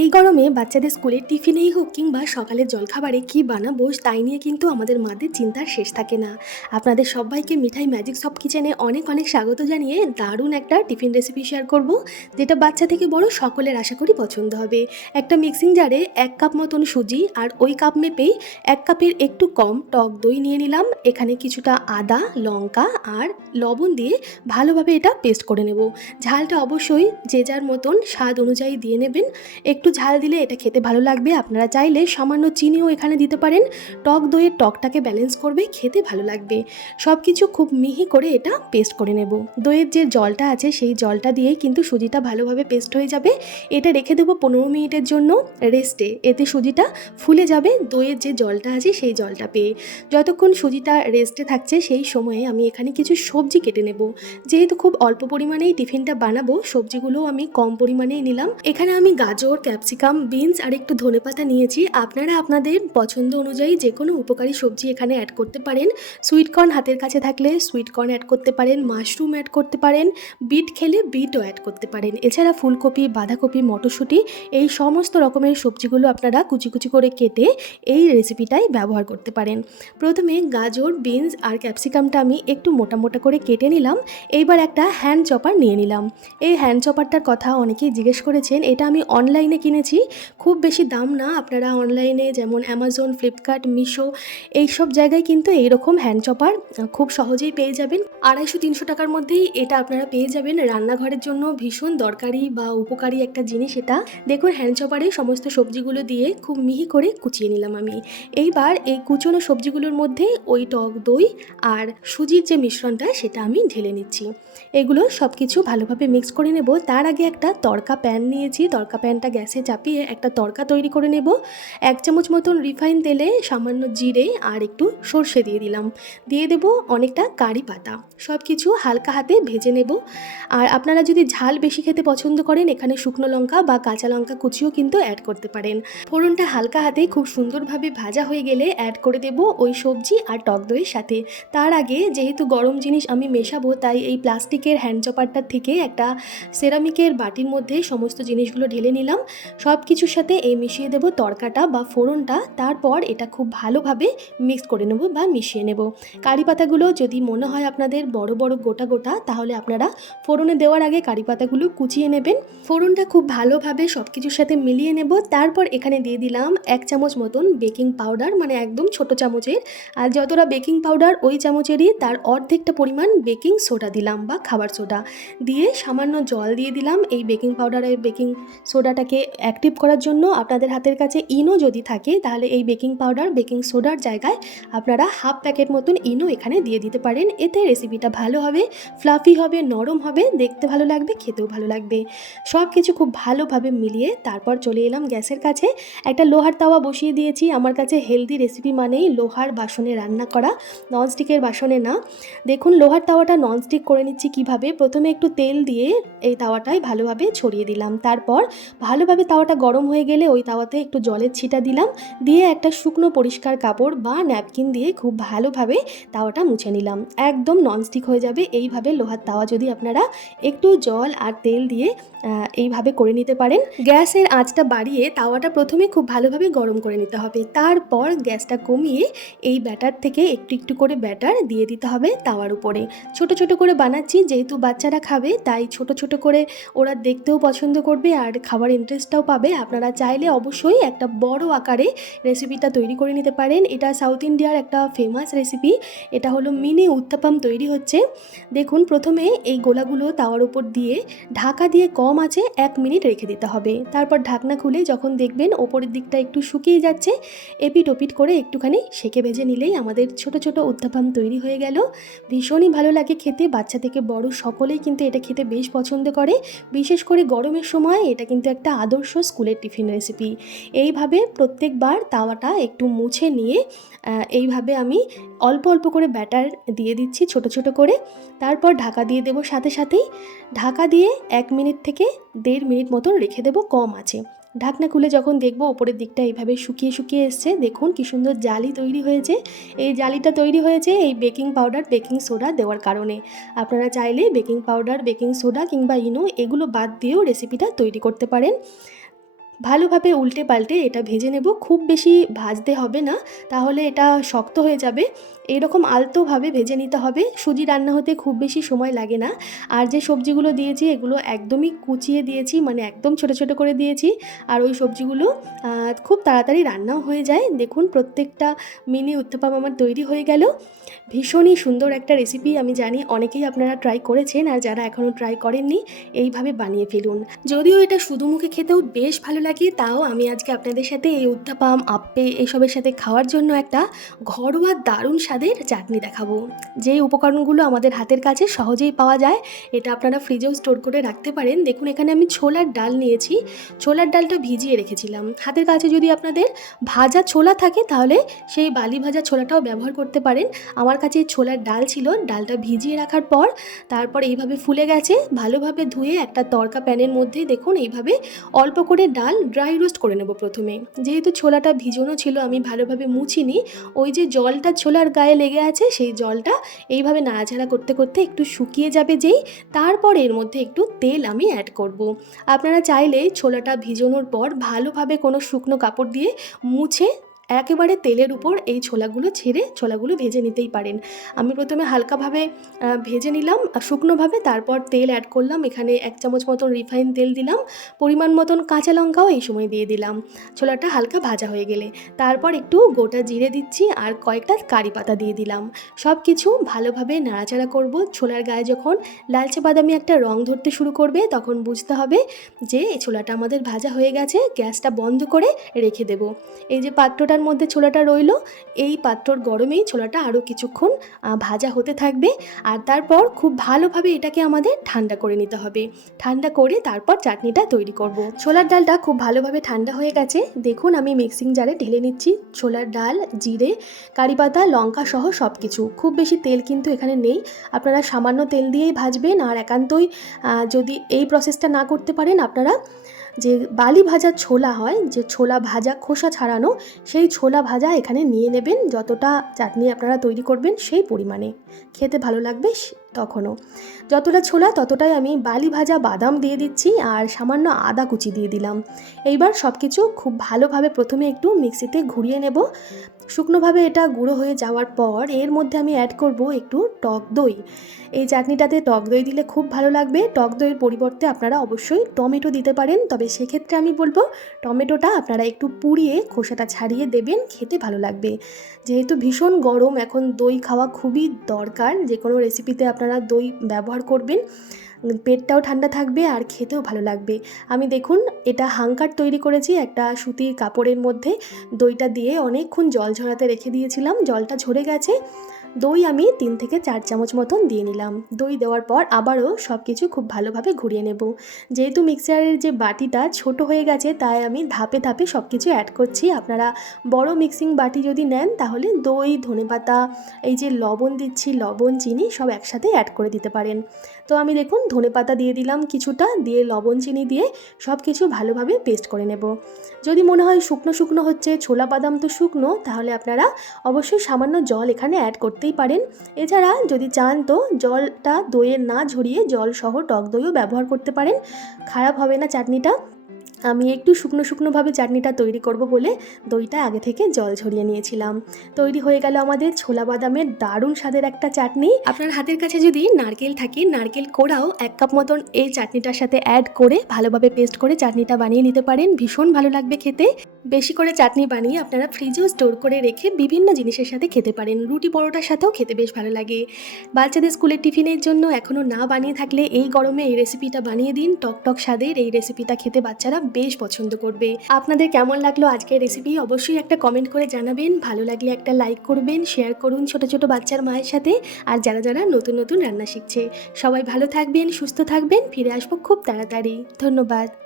এই গরমে বাচ্চাদের স্কুলের টিফিনেই হোক কিংবা সকালের জলখাবারে কি বানাবো, তাই নিয়ে কিন্তু আমাদের মাদের চিন্তার শেষ থাকে না। আপনাদের সবাইকে মিঠাই ম্যাজিক সব কিচেনে অনেক অনেক স্বাগত জানিয়ে দারুণ একটা টিফিন রেসিপি শেয়ার করব, যেটা বাচ্চা থেকে বড় সকলের আশা করি পছন্দ হবে। একটা মিক্সিং জারে এক কাপ মতন সুজি আর ওই কাপ মেপেই এক কাপের একটু কম টক দই নিয়ে নিলাম। এখানে কিছুটা আদা, লঙ্কা আর লবণ দিয়ে ভালোভাবে এটা পেস্ট করে নেব। ঝালটা অবশ্যই যে যার মতন স্বাদ অনুযায়ী দিয়ে নেবেন। একটু ঝাল দিলে এটা খেতে ভালো লাগবে। আপনারা চাইলে সামান্য চিনিও এখানে দিতে পারেন। টক দইয়ের টকটাকে ব্যালেন্স করবে, খেতে ভালো লাগবে। সব কিছু খুব মিহি করে এটা পেস্ট করে নেব। দইয়ের যে জলটা আছে, সেই জলটা দিয়েই কিন্তু সুজিটা ভালোভাবে পেস্ট হয়ে যাবে। এটা রেখে দেবো পনেরো মিনিটের জন্য রেস্টে এতে সুজিটা ফুলে যাবে, দইয়ের যে জলটা আছে, সেই জলটা পেয়ে। যতক্ষণ সুজিটা রেস্টে থাকছে, সেই সময়ে আমি এখানে কিছু সবজি কেটে নেব। যেহেতু খুব অল্প পরিমাণেই টিফিনটা বানাবো সবজিগুলো আমি কম পরিমাণেই নিলাম। এখানে আমি গাজর ক্যাপসিকাম, বিনস আর একটু ধনেপাতা নিয়েছি। আপনারা আপনাদের পছন্দ অনুযায়ী যে কোনো উপকারী সবজি এখানে অ্যাড করতে পারেন। সুইটকর্ন হাতের কাছে থাকলে সুইটকর্ন অ্যাড করতে পারেন মাশরুম অ্যাড করতে পারেন বিট খেলে বিটও অ্যাড করতে পারেন। এছাড়া ফুলকপি, বাঁধাকপি, মটরশুঁটি, এই সমস্ত রকমের সবজিগুলো আপনারা কুচি কুচি করে কেটে এই রেসিপিটাই ব্যবহার করতে পারেন। প্রথমে গাজর, বিনস আর ক্যাপসিকামটা আমি একটু মোটা মোটা করে কেটে নিলাম। এইবার একটা হ্যান্ড চপার নিয়ে নিলাম। এই হ্যান্ড চপারটার কথা অনেকেই জিজ্ঞেস করেছেন, এটা আমি অনলাইনে কিনেছি। খুব বেশি দাম না। আপনারা অনলাইনে যেমন অ্যামাজন ফ্লিপকার্ট মিশো এই সব জায়গায় কিন্তু এইরকম হ্যান্ড চপার খুব সহজেই পেয়ে যাবেন। আড়াইশো, তিনশো টাকার মধ্যেই এটা আপনারা পেয়ে যাবেন। রান্নাঘরের জন্য ভীষণ দরকারি বা উপকারী একটা জিনিস এটা। দেখুন হ্যান্ড চপারে সমস্ত সবজিগুলো দিয়ে খুব মিহি করে কুচিয়ে নিলাম আমি। এইবার এই কুচনো সবজিগুলোর মধ্যে ওই টক দই আর সুজির যে মিশ্রণটা, সেটা আমি ঢেলে নিচ্ছি। এগুলো সব কিছু ভালোভাবে মিক্স করে নেব। তার আগে একটা তড়কা প্যান নিয়েছি। তড়কা প্যানটা গ্যাসে চাপিয়ে একটা তড়কা তৈরি করে নেব। এক চামচ মতন রিফাইন তেলে সামান্য জিরে আর একটু সর্ষে দিয়ে দিলাম। দিয়ে দেব অনেকটা কারি পাতা। সব কিছু হালকা হাতে ভেজে নেব। আর আপনারা যদি ঝাল বেশি খেতে পছন্দ করেন, এখানে শুকনো লঙ্কা বা কাঁচা লঙ্কা কুচিও কিন্তু অ্যাড করতে পারেন। ফোড়নটা হালকা হাতে খুব সুন্দরভাবে ভাজা হয়ে গেলে অ্যাড করে দেব ওই সবজি আর টক দইয়ের সাথে। তার আগে যেহেতু গরম জিনিস আমি মেশাবো, তাই এই প্লাস্টিকের হ্যান্ড চপারটার থেকে একটা সেরামিকের বাটির মধ্যে সমস্ত জিনিসগুলো ঢেলে নিলাম। সব কিছুর সাথে এই মিশিয়ে দেব তরকাটা বা ফোড়নটা, তারপর এটা খুব ভালোভাবে মিক্স করে নেব বা মিশিয়ে নেব। কারি পাতাগুলো যদি মনে হয় আপনাদের বড় বড় গোটা গোটা, তাহলে আপনারা ফোড়নে দেওয়ার আগে কারি পাতাগুলো কুচিয়ে নেবেন। ফোড়নটা খুব ভালোভাবে সব কিছুর সাথে মিলিয়ে নেব, তারপর এখানে দিয়ে দিলাম এক চামচ মতন বেকিং পাউডার মানে একদম ছোট চামচের। আর যতটা বেকিং পাউডার ওই চামচেরই তার অর্ধেকটা পরিমাণ বেকিং সোডা দিলাম বা খাবার সোডা। দিয়ে সামান্য জল দিয়ে দিলাম, এই বেকিং পাউডারের বেকিং সোডাটাকে অ্যাক্টিভ করার জন্য আপনাদের হাতের কাছে ইনো যদি থাকে, তাহলে এই বেকিং পাউডার বেকিং সোডার জায়গায় আপনারা হাফ প্যাকেট মতন ইনো এখানে দিয়ে দিতে পারেন। এতে রেসিপিটা ভালো হবে ফ্লাফি হবে, নরম হবে, দেখতে ভালো লাগবে, খেতেও ভালো লাগবে। সব কিছু খুব ভালোভাবে মিলিয়ে তারপর চলে এলাম গ্যাসের কাছে। একটা লোহার তাওয়া বসিয়ে দিয়েছি। আমার কাছে হেলদি রেসিপি মানেই লোহার বাসনে রান্না করা ননস্টিকের বাসনে না। দেখুন, লোহার তাওয়াটা ননস্টিক করে নিচ্ছি কীভাবে? প্রথমে একটু তেল দিয়ে এই তাওয়াটায় ভালোভাবে ছড়িয়ে দিলাম। তারপর ভালোভাবে তাওয়াটা গরম হয়ে গেলে ওই তাওয়াতে একটু জলের ছিটা দিলাম, দিয়ে একটা শুকনো পরিষ্কার কাপড় বা ন্যাপকিন দিয়ে খুব ভালোভাবে তাওয়াটা মুছে নিলাম। একদম ননস্টিক হয়ে যাবে এইভাবে লোহার তাওয়া যদি আপনারা একটু জল আর তেল দিয়ে এইভাবে করে নিতে পারেন। গ্যাসের আঁচটা বাড়িয়ে তাওয়াটা প্রথমে খুব ভালোভাবে গরম করে নিতে হবে। তারপর গ্যাসটা কমিয়ে এই ব্যাটার থেকে একটু একটু করে ব্যাটার দিয়ে দিতে হবে তাওয়ার উপরে। ছোট ছোট করে বানাচ্ছি, যেহেতু বাচ্চারা খাবে, তাই ছোট ছোট করে ওরা দেখতেও পছন্দ করবে আর খাবার ইন্টারেস্টটাও পাবে আপনারা চাইলে অবশ্যই একটা বড় আকারে রেসিপিটা তৈরি করে নিতে পারেন। এটা সাউথ ইন্ডিয়ার একটা ফেমাস রেসিপি এটা হলো মিনি উত্তাপাম তৈরি হচ্ছে। দেখুন, প্রথমে এই গোলাগুলো তাওয়ার উপর দিয়ে ঢাকা দিয়ে কম আছে এক মিনিট রেখে দিতে হবে। তারপর ঢাকনা খুলে যখন দেখবেন ওপরের দিকটা একটু শুকিয়ে যাচ্ছে এপিট ওপিট করে একটুখানি সেকে ভেজে নিলেই আমাদের ছোট ছোট উত্তাপাম তৈরি হয়ে গেল। ভীষণই ভালো লাগে খেতে। বাচ্চা থেকে বড় সকলেই কিন্তু এটা খেতে বেশ পছন্দ করে। বিশেষ করে গরমের সময় এটা কিন্তু একটা আদর্শ স্কুলের টিফিন রেসিপি এইভাবে প্রত্যেকবার তাওয়াটা একটু মুছে নিয়ে এইভাবে আমি অল্প অল্প করে ব্যাটার দিয়ে দিচ্ছি, ছোট ছোট করে। তারপর ঢাকা দিয়ে দেবো সাথে সাথেই। ঢাকা দিয়ে এক মিনিট থেকে দেড় মিনিট মতন রেখে দেবো, কম আছে। ঢাকনা খুলে যখন দেখব ওপরের দিকটা এইভাবে শুকিয়ে শুকিয়ে এসছে, দেখুন কি সুন্দর জালি তৈরি হয়েছে। এই জালিটা তৈরি হয়েছে এই বেকিং পাউডার, বেকিং সোডা দেওয়ার কারণে। আপনারা চাইলে বেকিং পাউডার, বেকিং সোডা কিংবা ইনো এগুলো বাদ দিয়েও রেসিপিটা তৈরি করতে পারেন। ভালোভাবে উল্টে পাল্টে এটা ভেজে নেব। খুব বেশি ভাজতে হবে না, তাহলে এটা শক্ত হয়ে যাবে। এরকম আলতোভাবে ভেজে নিতে হবে। সুজি রান্না হতে খুব বেশি সময় লাগে না। আর যে সবজিগুলো দিয়েছি, এগুলো একদমই কুচিয়ে দিয়েছি মানে একদম ছোট ছোট করে দিয়েছি। আর ওই সবজিগুলো খুব তাড়াতাড়ি রান্নাও হয়ে যায়। দেখুন, প্রত্যেকটা মিনি উত্তাপাম আমার তৈরি হয়ে গেল। ভীষণই সুন্দর একটা রেসিপি আমি জানি অনেকেই আপনারা ট্রাই করেছেন আর যারা এখনও ট্রাই করেননি, এইভাবে বানিয়ে ফেলুন। যদিও এটা শুধু মুখে খেতেও বেশ ভালো লাগে তাও আমি আজকে আপনাদের সাথে এই উত্তাপাম আপ্পে এসবের সাথে খাওয়ার জন্য একটা ঘরোয়া দারুণ স্বাদের চাটনি দেখাবো। যে উপকরণগুলো আমাদের হাতের কাছে সহজেই পাওয়া যায়, এটা আপনারা ফ্রিজেও স্টোর করে রাখতে পারেন। দেখুন, এখানে আমি ছোলার ডাল নিয়েছি। ছোলার ডালটা ভিজিয়ে রেখেছিলাম। হাতের কাছে যদি আপনাদের ভাজা ছোলা থাকে, তাহলে সেই বালি ভাজা ছোলাটাও ব্যবহার করতে পারেন। আমার কাছে ছোলার ডাল ছিল, ডালটা ভিজিয়ে রাখার পর তারপর এইভাবে ফুলে গেছে। ভালোভাবে ধুয়ে একটা তরকা প্যানের মধ্যে দেখুন, এইভাবে অল্প করে ডাল ড্রাই রোস্ট করে নেব প্রথমে যেহেতু ছোলাটা ভিজানো ছিল, আমি ভালোভাবে মুছিনি ওই যে জলটা ছোলার গায়ে লেগে আছে, সেই জলটা এইভাবে নাড়াচাড়া করতে করতে একটু শুকিয়ে যাবে যেই, তারপর এর মধ্যে একটু তেল আমি অ্যাড করব। আপনারা চাইলে ছোলাটা ভিজানোর পর ভালোভাবে কোনো শুকনো কাপড় দিয়ে মুছে একেবারে তেলের উপর এই ছোলাগুলো ছেড়ে ছোলাগুলো ভেজে নিতেই পারেন। আমি প্রথমে হালকাভাবে ভেজে নিলাম শুকনোভাবে তারপর তেল অ্যাড করলাম। এখানে এক চামচ মতন রিফাইন তেল দিলাম। পরিমাণ মতন কাঁচা লঙ্কাও এই সময় দিয়ে দিলাম। ছোলাটা হালকা ভাজা হয়ে গেলে তারপর একটু গোটা জিরে দিচ্ছি, আর কয়েকটা কারি পাতা দিয়ে দিলাম। সব কিছু ভালোভাবে নাড়াচাড়া করব। ছোলার গায়ে যখন লালচে বাদামি একটা রং ধরতে শুরু করবে, তখন বুঝতে হবে যে ছোলাটা আমাদের ভাজা হয়ে গেছে, গ্যাসটা বন্ধ করে রেখে দেব। এই যে পাত্রটার মধ্যে ছোলাটা রইল। এই পাত্রর গরমেই ছোলাটা আরও কিছুক্ষণ ভাজা হতে থাকবে। আর তারপর খুব ভালোভাবে এটাকে আমাদের ঠান্ডা করে নিতে হবে। ঠান্ডা করে তারপর চাটনিটা তৈরি করব। ছোলার ডালটা খুব ভালোভাবে ঠান্ডা হয়ে গেছে। দেখুন, আমি মিক্সিং জারে ঢেলে নিচ্ছি ছোলার ডাল, জিরে কারিপাতা লঙ্কা সহ সব কিছু খুব বেশি তেল কিন্তু এখানে নেই। আপনারা সামান্য তেল দিয়েই ভাজবেন। আর একান্তই যদি এই প্রসেসটা না করতে পারেন, আপনারা যে বালি ভাজা ছোলা হয়, যে ছোলা ভাজা খোসা ছাড়ানো, সেই ছোলা ভাজা এখানে নিয়ে নেবেন। যতটা চাটনি আপনারা তৈরি করবেন সেই পরিমাণে। খেতে ভালো লাগবে। তখনও। যতটা ছোলা, ততটাই আমি বালি ভাজা বাদাম দিয়ে দিচ্ছি আর সামান্য আদা কুচি দিয়ে দিলাম। এইবার সব কিছু খুব ভালোভাবে প্রথমে একটু মিক্সিতে ঘুরিয়ে নেব। শুকনোভাবে এটা গুঁড়ো হয়ে যাওয়ার পর এর মধ্যে আমি অ্যাড করব একটু টক দই। এই চাটনিটাতে টক দই দিলে খুব ভালো লাগবে। টক দইয়ের পরিবর্তে আপনারা অবশ্যই টমেটো দিতে পারেন। তবে সেক্ষেত্রে আমি বলব, টমেটোটা আপনারা একটু পুড়িয়ে খোসাটা ছাড়িয়ে দেবেন, খেতে ভালো লাগবে। যেহেতু ভীষণ গরম, এখন দই খাওয়া খুবই দরকার। যে কোনো রেসিপিতে আপনারা দই ব্যবহার করবেন, পেটটাও ঠান্ডা থাকবে আর খেতেও ভালো লাগবে। আমি দেখুন, এটা হাঙ্কার তৈরি করেছি একটা সুতির কাপড়ের মধ্যে। দইটা দিয়ে অনেকক্ষণ জল ঝরাতে রেখে দিয়েছিলাম, জলটা ঝরে গেছে। দই আমি তিন থেকে চার চামচ মতন দিয়ে নিলাম। দই দেওয়ার পর আবারও সব কিছু খুব ভালোভাবে ঘুরিয়ে নেব। যেহেতু মিক্সারের যে বাটিটা ছোট হয়ে গেছে, তাই আমি ধাপে ধাপে সব কিছু অ্যাড করছি। আপনারা বড় মিক্সিং বাটি যদি নেন, তাহলে দই, ধনেপাতা, এই যে লবণ দিচ্ছি, লবণ, চিনি সব একসাথে অ্যাড করে দিতে পারেন। তো আমি দেখুন ধনেপাতা দিয়ে দিলাম কিছুটা, দিয়ে লবণ, চিনি দিয়ে সব কিছু ভালোভাবে পেস্ট করে নেব। যদি মনে হয় শুকনো শুকনো হচ্ছে, ছোলা বাদাম তো শুকনো, তাহলে আপনারা অবশ্যই সামান্য জল এখানে অ্যাড করতেই পারেন। এছাড়া যদি চান তো জলটা দইয়ের না ঝরিয়ে জল সহ টক দইও ব্যবহার করতে পারেন। খারাপ হবে না চাটনিটা। আমি একটু শুকনো শুকনোভাবে চাটনিটা তৈরি করব বলে দইটা আগে থেকে জল ঝরিয়ে নিয়েছিলাম। তৈরি হয়ে গেল আমাদের ছোলা বাদামের দারুণ স্বাদের একটা চাটনি। আপনার হাতের কাছে যদি নারকেল থাকে, নারকেল কোড়াও এক কাপ মতন এই চাটনিটার সাথে অ্যাড করে ভালোভাবে পেস্ট করে চাটনিটা বানিয়ে নিতে পারেন। ভীষণ ভালো লাগবে খেতে। বেশি করে চাটনি বানিয়ে আপনারা ফ্রিজেও স্টোর করে রেখে বিভিন্ন জিনিসের সাথে খেতে পারেন। রুটি পরোটার সাথেও খেতে বেশ ভালো লাগে। বাচ্চাদের স্কুলের টিফিনের জন্য এখনও না বানিয়ে থাকলে এই গরমে এই রেসিপিটা বানিয়ে দিন। টক টক স্বাদের এই রেসিপিটা খেতে বাচ্চারা বেশ পছন্দ করবে। আপনাদের কেমন লাগল আজকের রেসিপি অবশ্যই একটা কমেন্ট করে জানাবেন। ভালো লাগলে একটা লাইক করবেন শেয়ার করুন ছোট ছোট বাচ্চার মায়ের সাথে। আর যারা যারা নতুন নতুন রান্না শিখছে, সবাই ভালো থাকবেন, সুস্থ থাকবেন। ফিরে আসব খুব তাড়াতাড়ি। ধন্যবাদ।